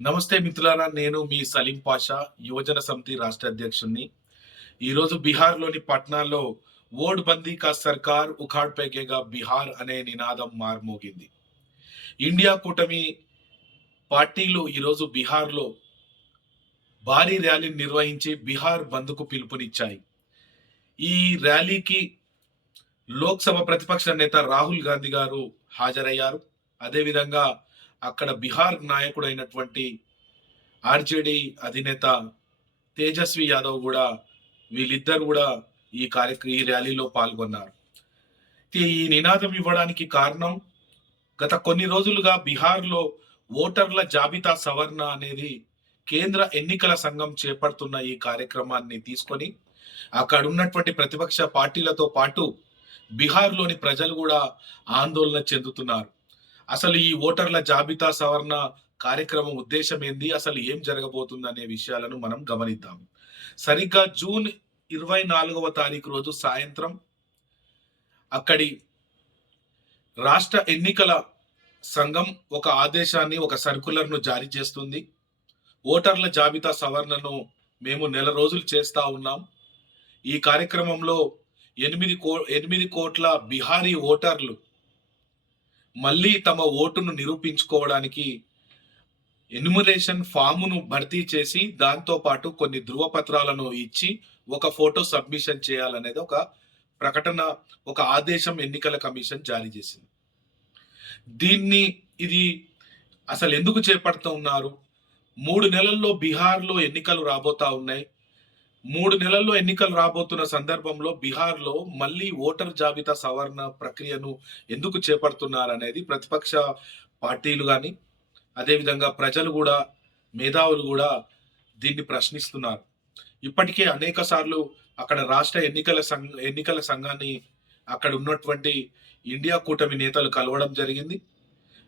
నమస్తే మిత్రులారా నేను మీ సలీం పాషా యువజన సమితి రాష్ట్ర అధ్యక్షుడిని ఈరోజు బీహార్లోని పట్నాల్లో ఓడ్ బందీ కా సర్కార్ ఉఖాడ్ పేకేగా బీహార్ అనే నినాదం మార్మోగింది. ఇండియా కూటమి పార్టీలు ఈరోజు బీహార్లో భారీ ర్యాలీని నిర్వహించి బీహార్ బంద్కు పిలుపునిచ్చాయి. ఈ ర్యాలీకి లోక్సభ ప్రతిపక్ష నేత రాహుల్ గాంధీ గారు హాజరయ్యారు. అదేవిధంగా అక్కడ బీహార్ నాయకుడైనటువంటి ఆర్జేడి అధినేత తేజస్వి యాదవ్ కూడా వీళ్ళిద్దరు కూడా ఈ కార్యక్రమ ఈ ర్యాలీలో పాల్గొన్నారు. ఈ నినాదం ఇవ్వడానికి కారణం గత కొన్ని రోజులుగా బీహార్లో ఓటర్ల జాబితా సవరణ అనేది కేంద్ర ఎన్నికల సంఘం చేపడుతున్న ఈ కార్యక్రమాన్ని తీసుకొని అక్కడ ఉన్నటువంటి ప్రతిపక్ష పార్టీలతో పాటు బీహార్లోని ప్రజలు కూడా ఆందోళన చెందుతున్నారు. అసలు ఈ ఓటర్ల జాబితా సవరణ కార్యక్రమం ఉద్దేశం ఏంది? అసలు ఏం జరగబోతుంది అనే విషయాలను మనం గమనిద్దాం. సరిగ్గా జూన్ ఇరవై నాలుగవ తారీఖు రోజు సాయంత్రం అక్కడి రాష్ట్ర ఎన్నికల సంఘం ఒక ఆదేశాన్ని ఒక సర్కులర్ను జారీ చేస్తుంది. ఓటర్ల జాబితా సవరణను మేము నెల రోజులు చేస్తా ఉన్నాం. ఈ కార్యక్రమంలో ఎనిమిది కో ఎనిమిది కోట్ల బిహారీ ఓటర్లు మళ్ళీ తమ ఓటును నిరూపించుకోవడానికి ఎన్యుమరేషన్ ఫామును భర్తీ చేసి దాంతో పాటు కొన్ని ధృవపత్రాలను ఇచ్చి ఒక ఫోటో సబ్మిషన్ చేయాలనేది ఒక ప్రకటన ఒక ఆదేశం ఎన్నికల కమిషన్ జారీ చేసింది. దీన్ని ఇది అసలు ఎందుకు చేపడుతూ ఉన్నారు? మూడు నెలల్లో బీహార్లో ఎన్నికలు రాబోతా ఉన్నాయి. మూడు నెలల్లో ఎన్నికలు రాబోతున్న సందర్భంలో బీహార్లో మళ్ళీ ఓటర్ జాబితా సవరణ ప్రక్రియను ఎందుకు చేపడుతున్నారు అనేది ప్రతిపక్ష పార్టీలు కానీ అదేవిధంగా ప్రజలు కూడా మేధావులు కూడా దీన్ని ప్రశ్నిస్తున్నారు. ఇప్పటికే అనేక సార్లు అక్కడ రాష్ట్ర ఎన్నికల సంఘ ఎన్నికల సంఘాన్ని అక్కడ ఉన్నటువంటి ఇండియా కూటమి నేతలు కలవడం జరిగింది.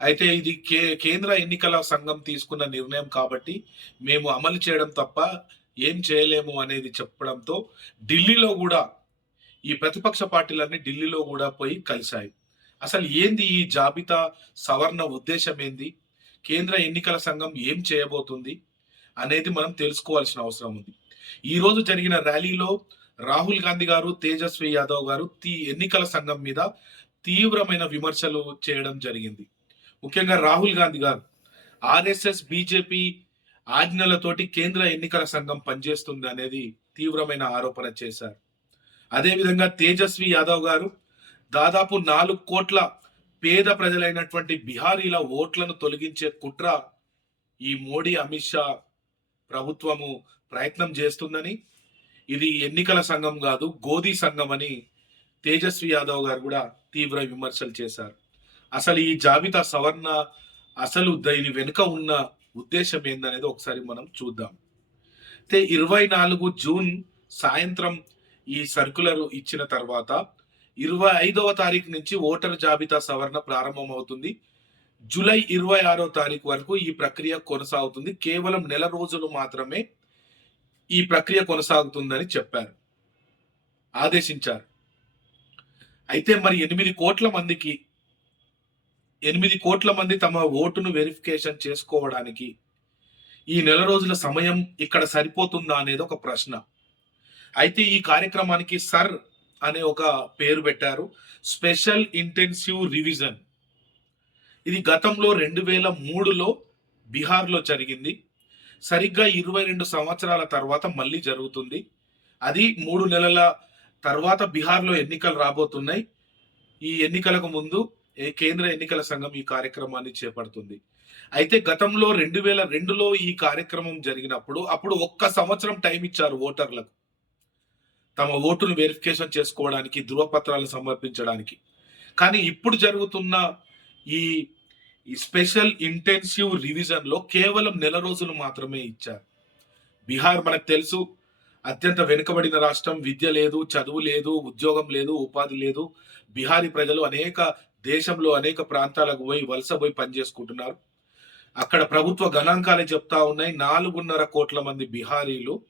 అయితే ఇది కే కేంద్ర ఎన్నికల సంఘం తీసుకున్న నిర్ణయం కాబట్టి మేము అమలు చేయడం తప్ప ఏం చేయలేము అనేది చెప్పడంతో ఢిల్లీలో కూడా ఈ ప్రతిపక్ష పార్టీలన్నీ ఢిల్లీలో కూడా పోయి కలిశాయి. అసలు ఏంది ఈ జాబితా సవరణ ఉద్దేశం ఏంది? కేంద్ర ఎన్నికల సంఘం ఏం చేయబోతుంది అనేది మనం తెలుసుకోవాల్సిన అవసరం ఉంది. ఈరోజు జరిగిన ర్యాలీలో రాహుల్ గాంధీ గారు తేజస్వి యాదవ్ గారు తీ ఎన్నికల సంఘం మీద తీవ్రమైన విమర్శలు చేయడం జరిగింది. ముఖ్యంగా రాహుల్ గాంధీ గారు ఆర్ఎస్ఎస్ బీజేపీ ఆజ్ఞలతోటి కేంద్ర ఎన్నికల సంఘం పనిచేస్తుంది అనేది తీవ్రమైన ఆరోపణ చేశారు. అదేవిధంగా తేజస్వి యాదవ్ గారు దాదాపు నాలుగు కోట్ల పేద ప్రజలైనటువంటి బిహారీల ఓట్లను తొలగించే కుట్ర ఈ మోడీ అమిత్ షా ప్రభుత్వము ప్రయత్నం చేస్తుందని ఇది ఎన్నికల సంఘం కాదు గోదీ సంఘం అని తేజస్వి యాదవ్ గారు కూడా తీవ్ర విమర్శలు చేశారు. అసలు ఈ జాబితా సవరణ అసలు దీని వెనుక ఉన్న ఉద్దేశం ఏందనేది ఒకసారి మనం చూద్దాం. అయితే ఇరవై నాలుగు జూన్ సాయంత్రం ఈ సర్కులర్ ఇచ్చిన తర్వాత ఇరవై ఐదవ తారీఖు నుంచి ఓటర్ జాబితా సవరణ ప్రారంభం అవుతుంది జూలై ఇరవై ఆరో తారీఖు వరకు ఈ ప్రక్రియ కొనసాగుతుంది. కేవలం నెల రోజులు మాత్రమే ఈ ప్రక్రియ కొనసాగుతుందని చెప్పారు. ఆదేశించారు. అయితే మరి ఎనిమిది కోట్ల మందికి ఎనిమిది కోట్ల మంది తమ ఓటును వెరిఫికేషన్ చేసుకోవడానికి ఈ నెల రోజుల సమయం ఇక్కడ సరిపోతుందా అనేది ఒక ప్రశ్న. అయితే ఈ కార్యక్రమానికి సర్ అనే ఒక పేరు పెట్టారు. స్పెషల్ ఇంటెన్సివ్ రివిజన్ ఇది గతంలో రెండు వేల మూడులో బీహార్లో జరిగింది. సరిగ్గా ఇరవై రెండు సంవత్సరాల తర్వాత మళ్ళీ జరుగుతుంది. అది మూడు నెలల తర్వాత బీహార్లో ఎన్నికలు రాబోతున్నాయి. ఈ ఎన్నికలకు ముందు కేంద్ర ఎన్నికల సంఘం ఈ కార్యక్రమాన్ని చేపడుతుంది. అయితే గతంలో రెండు వేల రెండులో ఈ కార్యక్రమం జరిగినప్పుడు అప్పుడు ఒక్క సంవత్సరం టైం ఇచ్చారు ఓటర్లకు. తమ ఓటును వెరిఫికేషన్ చేసుకోవడానికి ధృవపత్రాలు సమర్పించడానికి. కానీ ఇప్పుడు జరుగుతున్న ఈ స్పెషల్ ఇంటెన్సివ్ రివిజన్లో కేవలం నెల రోజులు మాత్రమే ఇచ్చారు. బీహార్ మనకు తెలుసు అత్యంత వెనుకబడిన రాష్ట్రం విద్య లేదు చదువు లేదు ఉద్యోగం లేదు ఉపాధి లేదు. బీహారీ ప్రజలు అనేక దేశంలో అనేక ప్రాంతాలకు పోయి వలస పోయి పనిచేసుకుంటున్నారు అక్కడ ప్రభుత్వ గణాంకాలు చెప్తా ఉన్నాయి. నాలుగున్నర కోట్ల మంది బిహారీలు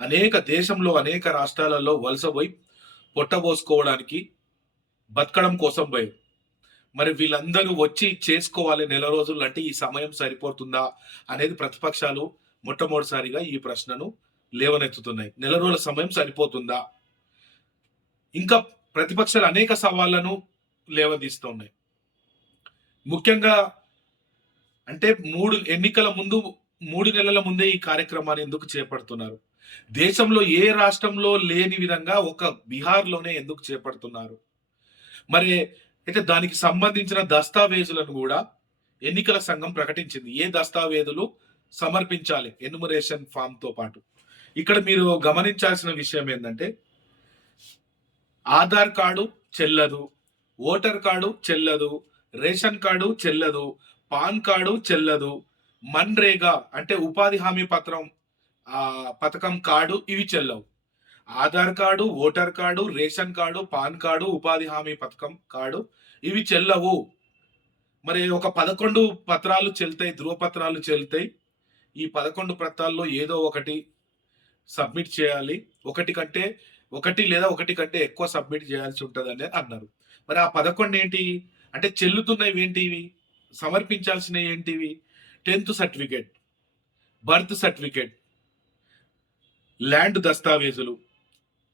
అనేక దేశంలో అనేక రాష్ట్రాలలో వలస పోయి పొట్టబోసుకోవడానికి బతకడం కోసం పోయారు. మరి వీళ్ళందరూ వచ్చి చేసుకోవాలి నెల రోజులు అంటే ఈ సమయం సరిపోతుందా అనేది ప్రతిపక్షాలు మొట్టమొదటిసారిగా ఈ ప్రశ్నను లేవనెత్తుతున్నాయి. నెల రోజుల సమయం సరిపోతుందా? ఇంకా ప్రతిపక్షాలు అనేక సవాళ్ళను లేవదీస్తున్నాయి ముఖ్యంగా అంటే మూడు ఎన్నికల ముందు మూడు నెలల ముందే ఈ కార్యక్రమాన్ని ఎందుకు చేపడుతున్నారు? దేశంలో ఏ రాష్ట్రంలో లేని విధంగా ఒక బీహార్లోనే ఎందుకు చేపడుతున్నారు? మరి అయితే దానికి సంబంధించిన దస్తావేజులను కూడా ఎన్నికల సంఘం ప్రకటించింది. ఏ దస్తావేజులు సమర్పించాలి? ఎన్యుమరేషన్ ఫామ్తో పాటు. ఇక్కడ మీరు గమనించాల్సిన విషయం ఏంటంటే ఆధార్ కార్డు చెల్లదు ఓటర్ కార్డు చెల్లదు రేషన్ కార్డు చెల్లదు పాన్ కార్డు చెల్లదు మన్రేగా అంటే ఉపాధి హామీ పత్రం ఆ పథకం కార్డు ఇవి చెల్లవు. Aadhaar card voter card ration card PAN card ఉపాధి హామీ పథకం కార్డు ఇవి చెల్లవు. మరి ఒక పదకొండు పత్రాలు చెల్తాయి ధృవపత్రాలు చెల్తాయి ఈ పదకొండు పత్రాల్లో ఏదో ఒకటి సబ్మిట్ చేయాలి. ఒకటి కంటే ఒకటి లేదా ఒకటి కంటే ఎక్కువ సబ్మిట్ చేయాల్సి ఉంటుందని అన్నారు. మరి ఆ పదకొండు ఏంటి అంటే చెల్లుతున్నవి ఏంటివి? సమర్పించాల్సినవి ఏంటివి? Tenth certificate birth certificate land దస్తావేజులు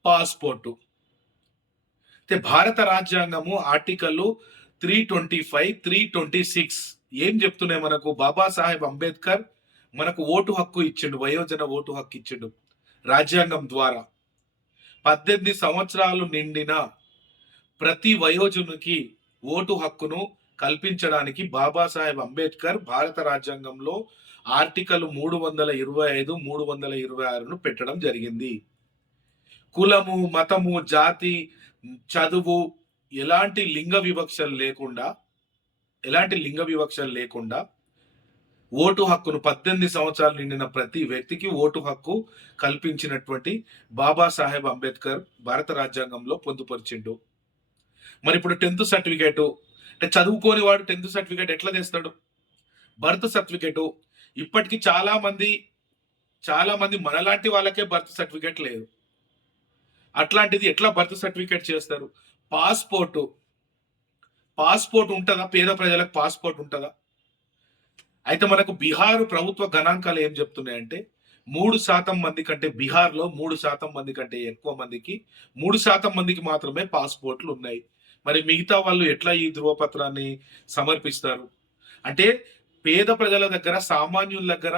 passport. అయితే భారత రాజ్యాంగము article three twenty five three twenty six. ఏం చెప్తున్నాయి మనకు? బాబాసాహెబ్ అంబేద్కర్ మనకు ఓటు హక్కు ఇచ్చిండు వయోజన ఓటు హక్కు ఇచ్చిండు రాజ్యాంగం ద్వారా. పద్దెనిమిది సంవత్సరాలు నిండిన ప్రతి వయోజనుకి ఓటు హక్కును కల్పించడానికి బాబాసాహెబ్ అంబేద్కర్ భారత రాజ్యాంగంలో ఆర్టికల్ మూడు వందల ఇరవై ఐదు మూడు వందల ఇరవై ఆరును పెట్టడం జరిగింది. కులము మతము జాతి చదువు ఎలాంటి లింగ వివక్షలు లేకుండా ఎలాంటి లింగ వివక్షలు లేకుండా ఓటు హక్కును పద్దెనిమిది సంవత్సరాలు నిండిన ప్రతి వ్యక్తికి ఓటు హక్కు కల్పించినటువంటి బాబాసాహెబ్ అంబేద్కర్ భారత రాజ్యాంగంలో పొందుపరిచిండు. మరి ఇప్పుడు టెన్త్ సర్టిఫికేటు అంటే చదువుకోని వాడు టెన్త్ సర్టిఫికేట్ ఎట్లా తెస్తాడు? Birth certificate. ఇప్పటికీ చాలా మంది చాలా మంది మనలాంటి వాళ్ళకే బర్త్ సర్టిఫికేట్ లేదు. అట్లాంటిది ఎట్లా బర్త్ సర్టిఫికేట్ చేస్తారు? పాస్పోర్టు. పాస్పోర్ట్ ఉంటుందా? పేద ప్రజలకు పాస్పోర్ట్ ఉంటుందా? అయితే మనకు బీహార్ ప్రభుత్వ గణాంకాలు ఏం చెప్తున్నాయంటే మూడు శాతం మంది కంటే బీహార్లో మూడు శాతం మంది కంటే ఎక్కువ మందికి మూడు శాతం మందికి మాత్రమే పాస్పోర్ట్లు ఉన్నాయి. మరి మిగతా వాళ్ళు ఎట్లా ఈ ధృవపత్రాన్ని సమర్పిస్తారు? అంటే పేద ప్రజల దగ్గర సామాన్యుల దగ్గర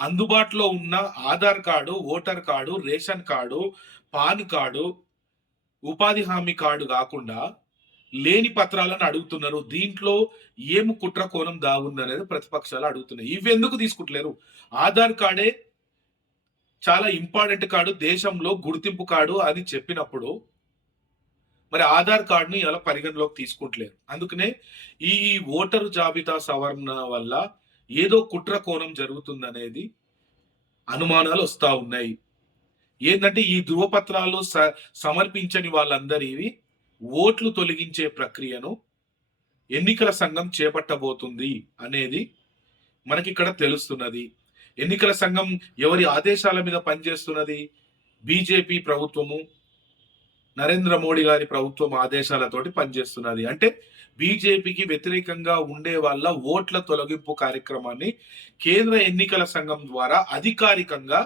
అందుబాటులో ఉన్న Aadhaar card voter card ration card PAN card ఉపాధి హామీ కార్డు కాకుండా లేని పత్రాలను అడుగుతున్నారు. దీంట్లో ఏమి కుట్ర కోణం దాగుంది అనేది ప్రతిపక్షాలు అడుగుతున్నాయి. ఇవి ఎందుకు తీసుకుంటలేరు? ఆధార్ కార్డే చాలా ఇంపార్టెంట్ కార్డు. దేశంలో గుర్తింపు కార్డు అని చెప్పినప్పుడు మరి ఆధార్ కార్డుని ఇలా పరిగణలోకి తీసుకుంటలేరు అందుకనే ఈ ఓటరు జాబితా సవరణ వల్ల ఏదో కుట్ర కోణం జరుగుతుందనేది అనుమానాలు వస్తూ ఉన్నాయి. ఏంటంటే ఈ ధృవపత్రాలు స- సమర్పించని వాళ్ళందరివి ఓట్లు తొలగించే ప్రక్రియను ఎన్నికల సంఘం చేపట్టబోతుంది అనేది మనకి ఇక్కడ తెలుస్తున్నది. ఎన్నికల సంఘం ఎవరి ఆదేశాల మీద పనిచేస్తున్నది? బీజేపీ ప్రభుత్వము నరేంద్ర మోడీ గారి ప్రభుత్వం ఆదేశాలతోటి పనిచేస్తున్నది. అంటే బీజేపీకి వ్యతిరేకంగా ఉండే వాళ్ళ ఓట్ల తొలగింపు కార్యక్రమాన్ని కేంద్ర ఎన్నికల సంఘం ద్వారా అధికారికంగా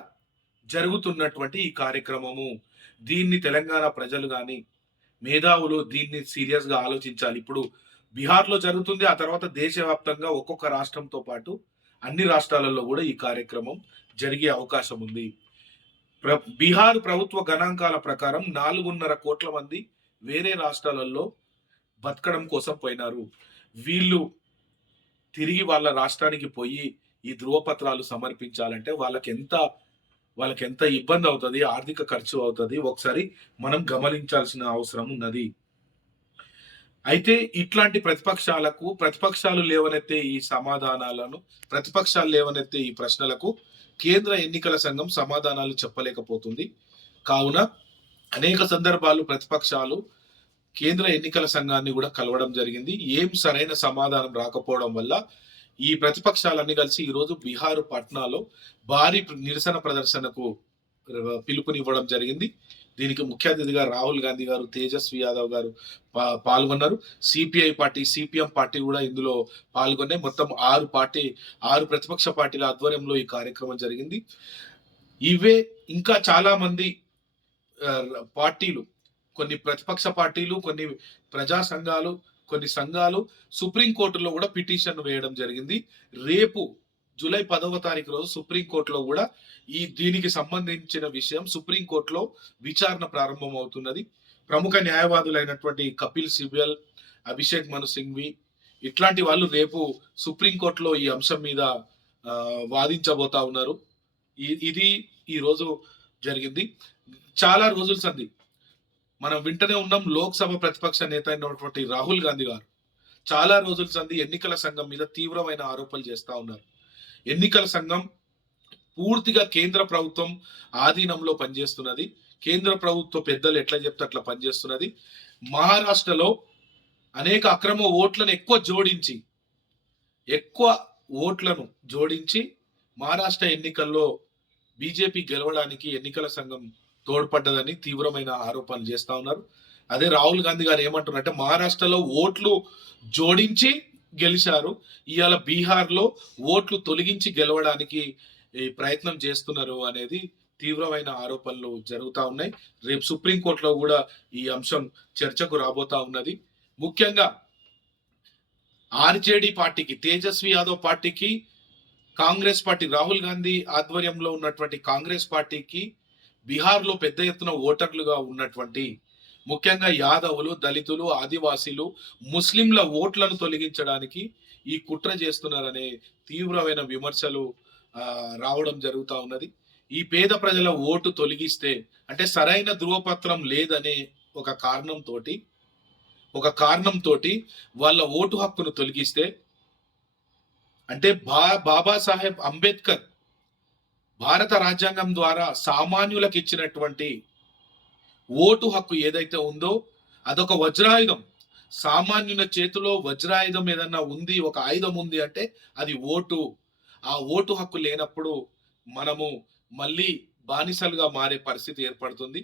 జరుగుతున్నటువంటి ఈ కార్యక్రమము. దీన్ని తెలంగాణ ప్రజలు కానీ మేధావులు దీన్ని సీరియస్గా ఆలోచించాలి. ఇప్పుడు బీహార్లో జరుగుతుంది ఆ తర్వాత దేశవ్యాప్తంగా ఒక్కొక్క రాష్ట్రంతో పాటు అన్ని రాష్ట్రాలలో కూడా ఈ కార్యక్రమం జరిగే అవకాశం ఉంది. ప్ర- బీహార్ ప్రభుత్వ గణాంకాల ప్రకారం నాలుగున్నర కోట్ల మంది వేరే రాష్ట్రాలలో బతకడం కోసం పోయినారు. వీళ్ళు తిరిగి వాళ్ళ రాష్ట్రానికి పోయి ఈ ధృవపత్రాలు సమర్పించాలంటే వాళ్ళకి ఎంత వాళ్ళకి ఎంత ఇబ్బంది అవుతుంది ఆర్థిక ఖర్చు అవుతుంది ఒకసారి మనం గమనించాల్సిన అవసరం ఉన్నది. అయితే ఇట్లాంటి ప్రతిపక్షాలకు ప్రతిపక్షాలు లేవనెత్తే ఈ సమాధానాలను ప్రతిపక్షాలు లేవనెత్తే ఈ ప్రశ్నలకు కేంద్ర ఎన్నికల సంఘం సమాధానాలు చెప్పలేకపోతుంది. కావున అనేక సందర్భాలు ప్రతిపక్షాలు కేంద్ర ఎన్నికల సంఘాన్ని కూడా కలవడం జరిగింది. ఏం సరైన సమాధానం రాకపోవడం వల్ల ఈ ప్రతిపక్షాలన్నీ కలిసి ఈరోజు బీహారు పట్నాలో భారీ నిరసన ప్రదర్శనకు పిలుపునివ్వడం జరిగింది. దీనికి ముఖ్య అతిథిగా రాహుల్ గాంధీ గారు తేజస్వి యాదవ్ గారు పాల్గొన్నారు. సిపిఐ పార్టీ సిపిఎం పార్టీ కూడా ఇందులో పాల్గొన్నాయి. మొత్తం ఆరు పార్టీ ఆరు ప్రతిపక్ష పార్టీల ఆధ్వర్యంలో ఈ కార్యక్రమం జరిగింది. ఇవే ఇంకా చాలా మంది పార్టీలు కొన్ని ప్రతిపక్ష పార్టీలు కొన్ని ప్రజా సంఘాలు కొన్ని సంఘాలు సుప్రీంకోర్టులో కూడా పిటిషన్ వేయడం జరిగింది. రేపు జూలై పదవ తారీఖు రోజు సుప్రీంకోర్టులో కూడా ఈ దీనికి సంబంధించిన విషయం సుప్రీంకోర్టులో విచారణ ప్రారంభం అవుతున్నది ప్రముఖ న్యాయవాదులైనటువంటి కపిల్ సిబల్ అభిషేక్ మను సింఘ్వి ఇట్లాంటి వాళ్ళు రేపు సుప్రీంకోర్టులో ఈ అంశం మీద వాదించబోతా ఉన్నారు. ఇది ఈ రోజు జరిగింది. చాలా రోజుల సంది మనం వింటనే ఉన్నాం లోక్సభ ప్రతిపక్ష నేత అయినటువంటి రాహుల్ గాంధీ గారు చాలా రోజుల సంది ఎన్నికల సంఘం మీద తీవ్రమైన ఆరోపణలు చేస్తా ఉన్నారు. ఎన్నికల సంఘం పూర్తిగా కేంద్ర ప్రభుత్వం ఆధీనంలో పనిచేస్తున్నది. కేంద్ర ప్రభుత్వ పెద్దలు ఎట్లా చెప్తే అట్లా పనిచేస్తున్నది. మహారాష్ట్రలో అనేక అక్రమ ఓట్లను ఎక్కువ జోడించి ఎక్కువ ఓట్లను జోడించి మహారాష్ట్ర ఎన్నికల్లో బీజేపీ గెలవడానికి ఎన్నికల సంఘం తోడ్పడ్డదని తీవ్రమైన ఆరోపణలు చేస్తా ఉన్నారు. అదే రాహుల్ గాంధీ గారు ఏమంటున్నారంటే మహారాష్ట్రలో ఓట్లు జోడించి గెలిచారు. ఇవాళ బీహార్లో ఓట్లు తొలగించి గెలవడానికి ప్రయత్నం చేస్తున్నారు అనేది తీవ్రమైన ఆరోపణలు జరుగుతూ ఉన్నాయి. రేపు సుప్రీంకోర్టులో కూడా ఈ అంశం చర్చకు రాబోతా ఉన్నది. ముఖ్యంగా ఆర్జేడి పార్టీకి తేజస్వి యాదవ్ పార్టీకి కాంగ్రెస్ పార్టీ రాహుల్ గాంధీ ఆధ్వర్యంలో ఉన్నటువంటి కాంగ్రెస్ పార్టీకి బీహార్లో పెద్ద ఎత్తున ఓటర్లుగా ఉన్నటువంటి ముఖ్యంగా యాదవులు దళితులు ఆదివాసీలు ముస్లింల ఓట్లను తొలగించడానికి ఈ కుట్ర చేస్తున్నారనే తీవ్రమైన విమర్శలు రావడం జరుగుతూ ఉన్నది. ఈ పేద ప్రజల ఓటు తొలగిస్తే అంటే సరైన ధృవపత్రం లేదనే ఒక కారణంతో ఒక కారణంతో వాళ్ళ ఓటు హక్కును తొలగిస్తే అంటే బా బాబాసాహెబ్ అంబేద్కర్ భారత రాజ్యాంగం ద్వారా సామాన్యులకు ఇచ్చినటువంటి ఓటు హక్కు ఏదైతే ఉందో అదొక వజ్రాయుధం. సామాన్యుల చేతిలో వజ్రాయుధం ఏదన్నా ఉంది ఒక ఆయుధం ఉంది అంటే అది ఓటు. ఆ ఓటు హక్కు లేనప్పుడు మనము మళ్ళీ బానిసలుగా మారే పరిస్థితి ఏర్పడుతుంది.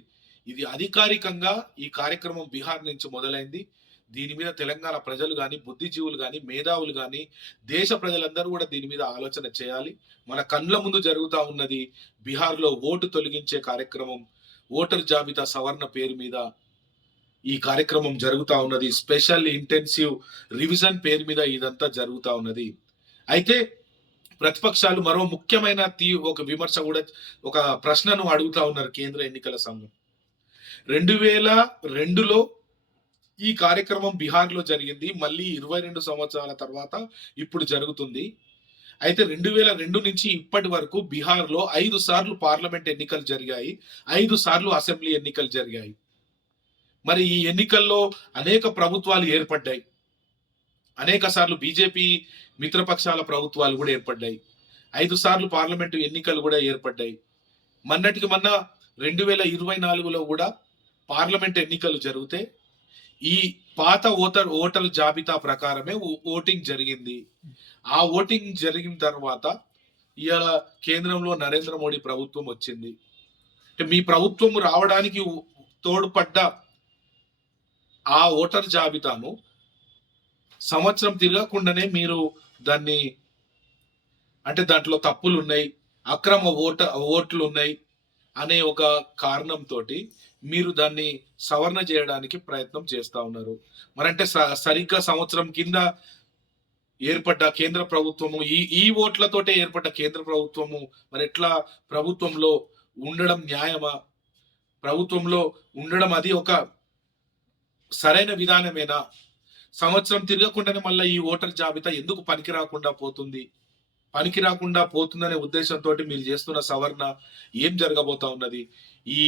ఇది అధికారికంగా ఈ కార్యక్రమం బీహార్ నుంచి మొదలైంది. దీని మీద తెలంగాణ ప్రజలు కానీ బుద్ధిజీవులు కానీ మేధావులు కానీ దేశ ప్రజలందరూ కూడా దీని మీద ఆలోచన చేయాలి. మన కండ్ల ముందు జరుగుతూ ఉన్నది బీహార్లో ఓటు తొలగించే కార్యక్రమం ఓటర్ జాబితా సవరణ పేరు మీద ఈ కార్యక్రమం జరుగుతూ ఉన్నది. స్పెషల్ ఇంటెన్సివ్ రివిజన్ పేరు మీద ఇదంతా జరుగుతూ ఉన్నది. అయితే ప్రతిపక్షాలు మరో ముఖ్యమైన తీ ఒక విమర్శ కూడా ఒక ప్రశ్నను అడుగుతా ఉన్నారు కేంద్ర ఎన్నికల సంఘం. రెండు వేల రెండులో ఈ కార్యక్రమం బీహార్లో జరిగింది. మళ్ళీ ఇరవై రెండు సంవత్సరాల తర్వాత ఇప్పుడు జరుగుతుంది. అయితే రెండు వేల రెండు నుంచి ఇప్పటి వరకు బీహార్లో ఐదు సార్లు పార్లమెంట్ ఎన్నికలు జరిగాయి. ఐదు సార్లు అసెంబ్లీ ఎన్నికలు జరిగాయి. మరి ఈ ఎన్నికల్లో అనేక ప్రభుత్వాలు ఏర్పడ్డాయి. అనేక సార్లు బీజేపీ మిత్రపక్షాల ప్రభుత్వాలు కూడా ఏర్పడ్డాయి. ఐదు సార్లు పార్లమెంటు ఎన్నికలు కూడా ఏర్పడ్డాయి. మొన్నటికి మొన్న రెండు వేల ఇరవై నాలుగులో కూడా పార్లమెంట్ ఎన్నికలు జరిగితే ఈ పాత ఓటర్ ఓటర్ జాబితా ప్రకారమే ఓ- ఓటింగ్ జరిగింది. ఆ ఓటింగ్ జరిగిన తర్వాత ఇవాళ కేంద్రంలో నరేంద్ర మోడీ ప్రభుత్వం వచ్చింది. అంటే మీ ప్రభుత్వం రావడానికి తోడ్పడ్డ ఆ ఓటర్ జాబితాను సంవత్సరం తిరగకుండానే మీరు దాన్ని అంటే దాంట్లో తప్పులు ఉన్నాయి అక్రమ ఓట ఓట్లు ఉన్నాయి అనే ఒక కారణంతో మీరు దాన్ని సవరణ చేయడానికి ప్రయత్నం చేస్తా ఉన్నారు. మరంటే స- సరిగ్గా సంవత్సరం కింద ఏర్పడ్డ కేంద్ర ప్రభుత్వము ఈ ఈ ఓట్లతోటే ఏర్పడ్డ కేంద్ర ప్రభుత్వము మరి ఎట్లా ప్రభుత్వంలో ఉండడం న్యాయమా? ప్రభుత్వంలో ఉండడం అది ఒక సరైన విధానమేనా? సంవత్సరం తిరగకుండానే మళ్ళీ ఈ ఓటర్ జాబితా ఎందుకు పనికి రాకుండా పోతుంది? పనికి రాకుండా పోతుందనే ఉద్దేశంతో మీరు చేస్తున్న సవరణ ఏం జరగబోతా ఉన్నది? ఈ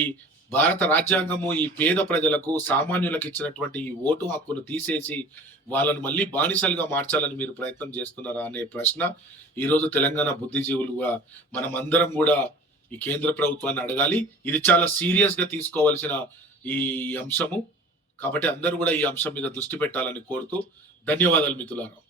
భారత రాజ్యాంగము ఈ పేద ప్రజలకు సామాన్యులకు ఇచ్చినటువంటి ఈ ఓటు హక్కును తీసేసి వాళ్ళను మళ్ళీ బానిసలుగా మార్చాలని మీరు ప్రయత్నం చేస్తున్నారా అనే ప్రశ్న ఈరోజు తెలంగాణ బుద్ధిజీవులుగా మనం అందరం కూడా ఈ కేంద్ర ప్రభుత్వాన్ని అడగాలి. ఇది చాలా సీరియస్గా తీసుకోవాల్సిన ఈ అంశము. కాబట్టి అందరూ కూడా ఈ అంశం మీద దృష్టి పెట్టాలని కోరుతూ ధన్యవాదాలు మిత్రులారా.